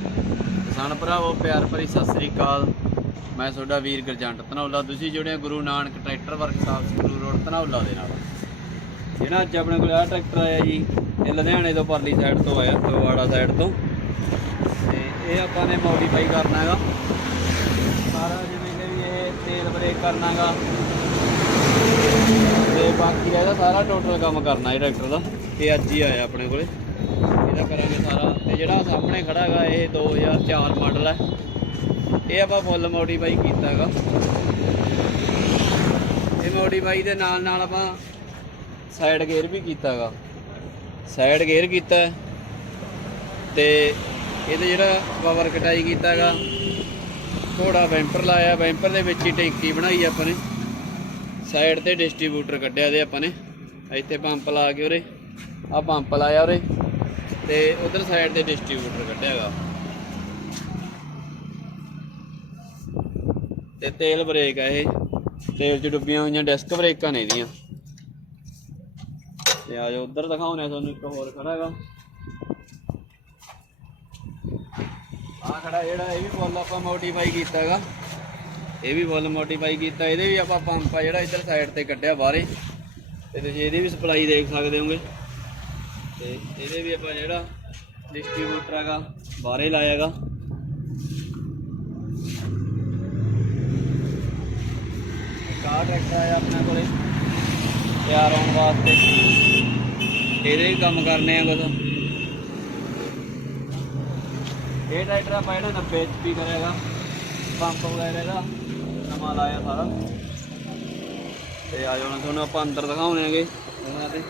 ਕਿਸਾਨ ਭਰਾਵੋ, ਪਿਆਰ ਭਰੀ ਸਤਿ ਸ੍ਰੀ ਅਕਾਲ। ਮੈਂ ਤੁਹਾਡਾ ਵੀਰ ਗਰਜੰਟ ਧਨੌਲਾ। ਤੁਸੀਂ ਜੁੜੇ ਹੋ Guru Nanak tractor workshop Sangrur road Dhanaula ਦੇ ਨਾਲ। ਜਿਹੜਾ ਅੱਜ ਆਪਣੇ ਕੋਲ ਆਹ ਟਰੈਕਟਰ ਆਇਆ ਜੀ, ਇਹ ਲੁਧਿਆਣੇ ਤੋਂ ਪਰਲੀ ਸਾਈਡ ਤੋਂ ਆਇਆ, ਫਗਵਾੜਾ ਸਾਈਡ ਤੋਂ। ਤੇ ਇਹ ਆਪਾਂ ਨੇ ਮੋਡੀਫਾਈ ਕਰਨਾ ਹੈਗਾ। ਸਾਰਾ ਜਿਵੇਂ ਕਿ ਵੀ ਇਹ ਤੇਲ ਬ੍ਰੇਕ ਕਰਨਾਗਾ ਤੇ ਬਾਕੀ ਇਹਦਾ ਸਾਰਾ ਟੋਟਲ ਕੰਮ ਕਰਨਾ ਇਹ ਟਰੈਕਟਰ ਦਾ। ਇਹ ਅੱਜ ਹੀ ਆਇਆ ਆਪਣੇ ਕੋਲੇ। ਇਹਦਾ ਕਰਾਂਗੇ ਸਾਰਾ, ਤੇ ਜਿਹੜਾ ਸਾਹਮਣੇ ਖੜਾ ਹੈਗਾ, ਇਹ 2004 ਮਾਡਲ ਹੈ ਇਹ ਆਪਾਂ ਫੁੱਲ ਮੋਡੀਫਾਈ ਕੀਤਾ ਹੈਗਾ। ਇਹ ਮੋਡੀਫਾਈ ਦੇ ਨਾਲ ਨਾਲ ਆਪਾਂ ਸਾਈਡ ਗੇਅਰ ਵੀ ਕੀਤਾ ਹੈਗਾ। ਸਾਈਡ ਗੇਅਰ ਕੀਤਾ ਹੈ। ਤੇ ਇਹਦੇ ਜਿਹੜਾ ਪਾਵਰ ਕਟਾਈ ਕੀਤਾ ਹੈਗਾ ਥੋੜਾ ਵੈਂਪਰ ਲਾਇਆ ਵੈਂਪਰ ਦੇ ਵਿੱਚ ਹੀ ਟੈਂਕੀ ਬਣਾਈ ਆਪਾਂ ਨੇ। ਸਾਈਡ ਤੇ ਡਿਸਟ੍ਰੀਬਿਊਟਰ ਕੱਢਿਆ ਇਹਦੇ ਆਪਾਂ ਨੇ। ਇੱਥੇ ਪੰਪ ਲਾ ਕੇ ਉਰੇ। ਆ ਪੰਪ ਲਾਇਆ ਉਰੇ। ਤੇ ਉਧਰ ਸਾਈਡ ਤੇ ਡਿਸਟ੍ਰੀਬਿਊਟਰ ਕੱਢਿਆ ਹੈਗਾ ਤੇ ਤੇਲ ਬ੍ਰੇਕ ਆ ਇਹ। ਤੇਲ ਚ ਡੁੱਬੀਆਂ ਹੋਈਆਂ ਡਿਸਕ ਬ੍ਰੇਕਾਂ ਨੇ ਇਹਦੀਆਂ। ਤੇ ਆ ਜਾਓ, ਉਧਰ ਦਿਖਾਉਣੇ ਤੁਹਾਨੂੰ ਇੱਕ ਹੋਰ ਖੜਾ ਹੈਗਾ ਆ ਖੜਾ ਜਿਹੜਾ, ਇਹ ਵੀ ਫੁੱਲ ਆਪਾਂ ਮੋਡੀਫਾਈ ਕੀਤਾ ਹੈਗਾ ਇਹ ਵੀ ਫੁੱਲ ਮੋਡੀਫਾਈ ਕੀਤਾ, ਇਹਦੇ ਵੀ ਆਪਾਂ ਪੰਪ ਆ ਜਿਹੜਾ ਇੱਧਰ ਸਾਈਡ ਤੇ ਕੱਢਿਆ ਬਾਹਰੇ। ਤੇ ਤੁਸੀਂ ਇਹਦੀ ਵੀ ਸਪਲਾਈ ਦੇਖ ਸਕਦੇ ਹੋਗੇ। ਤੇ ਇਹਦੇ ਵੀ ਆਪਾਂ ਜਿਹੜਾ ਡਿਸਟ੍ਰੀਬਿਊਟਰ ਹੈਗਾ, ਬਾਹਰੇ ਲਾਇਆ ਹੈਗਾ। ਕਾਰ ਟਰੈਕਟਰ ਆਇਆ ਆਪਣੇ ਕੋਲੇ, ਤਿਆਰ ਹੋਣ ਵਾਸਤੇ। ਇਹਦੇ ਵੀ ਕੰਮ ਕਰਨੇ ਆ ਕੁਝ ਇਹ ਟਰੈਕਟਰ ਆਪਾਂ ਜਿਹੜਾ 90 HP ਕਰੇਗਾ ਪੰਪ ਵਗੈਰਾ ਇਹਦਾ ਨਵਾਂ ਲਾਇਆ ਸਾਰਾ। ਤੇ ਆ ਜਾਓ ਨਾ, ਤੁਹਾਨੂੰ ਆਪਾਂ ਅੰਦਰ ਦਿਖਾਉਣੇ ਆਗੇ ਉਹਨਾਂ ਦੇ।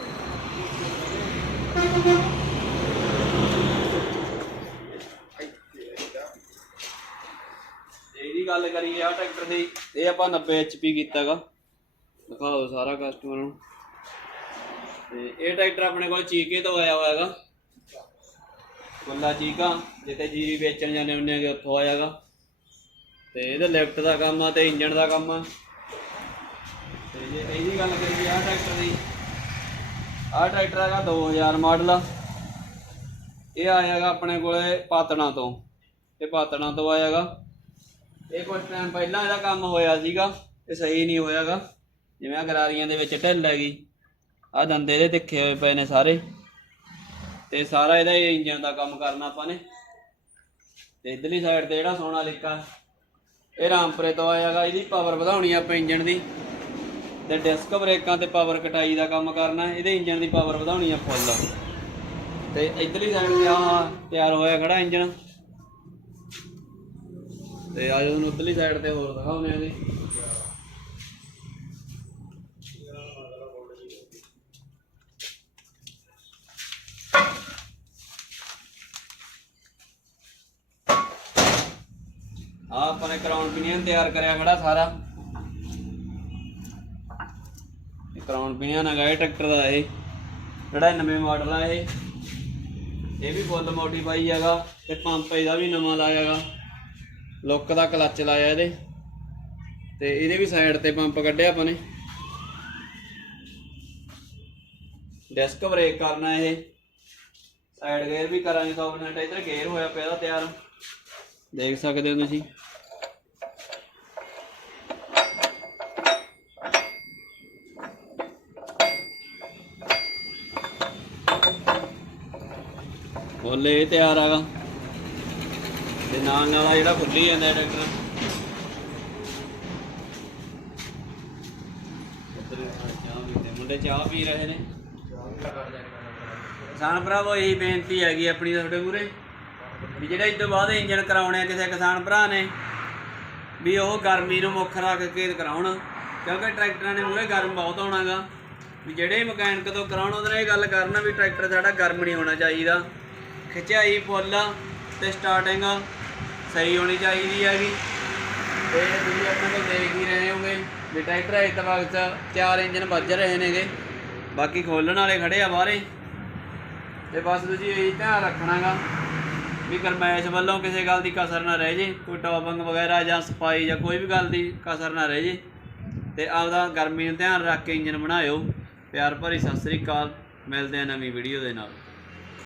ਇਹਦੀ ਗੱਲ ਕਰੀਏ ਆ ਟਰੈਕਟਰ ਦੀ, ਇਹ ਆਪਾਂ 90 HP ਕੀਤਾਗਾ। ਦਿਖਾਓ ਸਾਰਾ ਕਸਟਮਰ ਨੂੰ। ਤੇ ਇਹ ਟਰੈਕਟਰ ਆਪਣੇ ਕੋਲ ਚੀਕੇ ਤੋਂ ਆਇਆ ਹੋਇਆ ਹੈਗਾ ਗੁੱਲਾ ਚੀਕਾ, ਜਿੱਥੇ ਜੀਰੀ ਵੇਚਣ ਜਾਂਦੇ ਹੁੰਦੇ ਆਗੇ ਉੱਥੋਂ ਆਇਆਗਾ। ਤੇ ਇਹਦਾ ਲਿਫਟ ਦਾ ਕੰਮ ਆ ਤੇ ਇੰਜਣ ਦਾ ਕੰਮ ਆ। ਤੇ ਜੇ ਇਹਦੀ ਗੱਲ ਕਰੀਏ ਆਹ ਟਰੈਕਟਰ ਦੀ ਆਹ ਟਰੈਕਟਰ ਹੈਗਾ 2000 ਮਾਡਲ ਆ। ਇਹ ਆਇਆਗਾ ਆਪਣੇ ਕੋਲੇ ਪਾਤਣਾ ਤੋਂ। ਇਹ ਪਾਤਣਾ ਤੋਂ ਆਇਆਗਾ। ਇਹ ਕੁਝ ਟਾਈਮ ਪਹਿਲਾਂ ਇਹਦਾ ਕੰਮ ਹੋਇਆ ਸੀਗਾ, ਇਹ ਸਹੀ ਨਹੀਂ ਹੋਇਆਗਾ। ਜਿਵੇਂ ਆ ਗਰਾਰੀਆਂ ਦੇ ਵਿੱਚ ਢਿੱਲ ਹੈਗੀ। ਆ ਦੰਦੇ ਦੇ ਤਿੱਖੇ ਹੋਏ ਪਏ ਨੇ ਸਾਰੇ। ਤੇ ਸਾਰਾ ਇਹਦਾ ਇੰਜਨ ਦਾ ਕੰਮ ਕਰਨਾ ਆਪਾਂ ਨੇ। ਤੇ ਇਧਰਲੀ ਸਾਈਡ ਤੇ ਜਿਹੜਾ ਸੋਨਾ ਲਿਕਾ, ਇਹ ਰਾਮਪੁਰੇ ਤੋਂ ਆਇਆਗਾ। ਇਹਦੀ ਪਾਵਰ ਵਧਾਉਣੀ ਆ ਆਪਾਂ ਇੰਜਨ ਦੀ। ਤੇ ਡਿਸਕ ਬ੍ਰੇਕਾਂ ਤੇ ਪਾਵਰ ਕਟਾਈ ਦਾ ਕੰਮ ਕਰਨਾ, ਇਹਦੇ ਇੰਜਨ ਦੀ ਪਾਵਰ ਵਧਾਉਣੀ ਆ ਫੁੱਲ ਤੇ ਇਧਰਲੀ ਸਾਈਡ ਤੇ ਆ ਤਿਆਰ ਹੋਇਆ ਖੜਾ ਇੰਜਨ ਤੇ ਆ ਜਦੋਂ ਉਧਰਲੀ ਸਾਈਡ ਤੇ ਹੋਰ ਦਿਖਾਉਂਦੇ ਆ ਜੀ। ਆ ਆਪਾਂ ਨੇ ਕਰਾਉਨ ਪਿਨੀਅਨ ਤਿਆਰ ਕਰਿਆ ਖੜਾ ਸਾਰਾ। ਇਹ ਕਰਾਉਨ ਪਿਨੀਅਨ ਹੈਗਾ ਟਰੈਕਟਰ ਦਾ ਇਹ। 99 ਮਾਡਲ ਆ ਇਹ। ਇਹ ਵੀ ਫੁੱਲ ਮੋਡੀਫਾਈ ਹੈਗਾ ਤੇ ਪੰਪ ਇਹਦਾ ਵੀ ਨਵਾਂ ਲਾਇਆ ਲੁੱਕ ਦਾ ਕਲੱਚ ਲਾਇਆ ਇਹਦੇ। ਤੇ ਇਹਦੇ ਵੀ ਸਾਈਡ ਤੇ ਪੰਪ ਕੱਢਿਆ ਆਪਾਂ ਨੇ। ਡਿਸਕ ਬ੍ਰੇਕ ਕਰਨਾ ਇਹ। ਸਾਈਡ ਗੇਅਰ ਵੀ ਕਰਾਂਗੇ 100 ਮਿੰਟ ਇੱਧਰ ਗੇਅਰ ਹੋਇਆ ਪਿਆ ਤਿਆਰ। ਦੇਖ ਸਕਦੇ ਹੋ ਤੁਸੀਂ। ਬੋਲੇ ਇਹ ਤਿਆਰ ਆਗਾ ਤੇ ਨਾਲ ਨਾਲ ਜਿਹੜਾ ਖੁੱਲੀ ਜਾਂਦਾ ਟਰੈਕਟਰ। ਚਾਹ ਪੀਂਦੇ ਮੁੰਡੇ ਚਾਹ ਪੀ ਰਹੇ ਨੇ। ਕਿਸਾਨ ਭਰਾਵੋ, ਇਹੀ ਬੇਨਤੀ ਹੈਗੀ ਆਪਣੀ ਤੁਹਾਡੇ ਮੂਰੇ ਵੀ ਜਿਹੜਾ ਇਸ ਤੋਂ ਬਾਅਦ ਇੰਜਨ ਕਰਾਉਣੇ ਆ ਕਿਸੇ ਕਿਸਾਨ ਭਰਾ ਨੇ, ਵੀ ਉਹ ਗਰਮੀ ਨੂੰ ਮੁੱਖ ਰੱਖ ਕੇ ਕਰਾਉਣ। ਕਿਉਂਕਿ ਟਰੈਕਟਰਾਂ ਨੇ ਮੂਰੇ ਗਰਮ ਬਹੁਤ ਹੋਣਾਗਾ ਵੀ ਜਿਹੜੇ ਮਕੈਨਿਕ ਤੋਂ ਕਰਾਉਣ, ਉਹਦੇ ਨਾਲ ਇਹ ਗੱਲ ਕਰਨਾ ਵੀ ਟਰੈਕਟਰ ਸਾਡਾ ਗਰਮ ਨਹੀਂ ਹੋਣਾ ਚਾਹੀਦਾ। ਖਿਚਾਈ ਫੁੱਲ ਤੇ ਸਟਾਰਟਿੰਗ ਸਹੀ ਹੋਣੀ ਚਾਹੀਦੀ ਹੈਗੀ। ਤੇ ਤੁਸੀਂ ਆਪਣੇ ਕੋਲ ਦੇਖ ਹੀ ਰਹੇ ਹੋਗੇ ਵੀ ਟਰੈਕਟਰ ਇਸ ਵਕਤ ਚਾਰ ਇੰਜਨ ਵੱਜ ਰਹੇ ਨੇਗੇ। ਬਾਕੀ ਖੋਲਣ ਵਾਲੇ ਖੜੇ ਆ ਬਾਹਰੇ। ਤੇ ਬਸ ਤੁਸੀਂ ਇਹ ਧਿਆਨ ਰੱਖਣਾਗਾ ਵੀ ਗਰਮੈਸ਼ ਵੱਲੋਂ ਕਿਸੇ ਗੱਲ ਦੀ ਕਸਰ ਨਾ ਰਹਿ ਜੇ, ਕੋਈ ਟੌਪਿੰਗ ਵਗੈਰਾ ਜਾਂ ਸਫ਼ਾਈ ਜਾਂ ਕੋਈ ਵੀ ਗੱਲ ਦੀ ਕਸਰ ਨਾ ਰਹਿ ਜੇ। ਤੇ ਆਪਦਾ ਗਰਮੀ ਨੂੰ ਧਿਆਨ ਰੱਖ ਕੇ ਇੰਜਨ ਬਣਾਇਓ। ਪਿਆਰ ਭਰੀ ਸਤਿ ਸ੍ਰੀ ਅਕਾਲ। ਮਿਲਦੇ ਆ ਨਵੀਂ ਵੀਡੀਓ ਦੇ ਨਾਲ।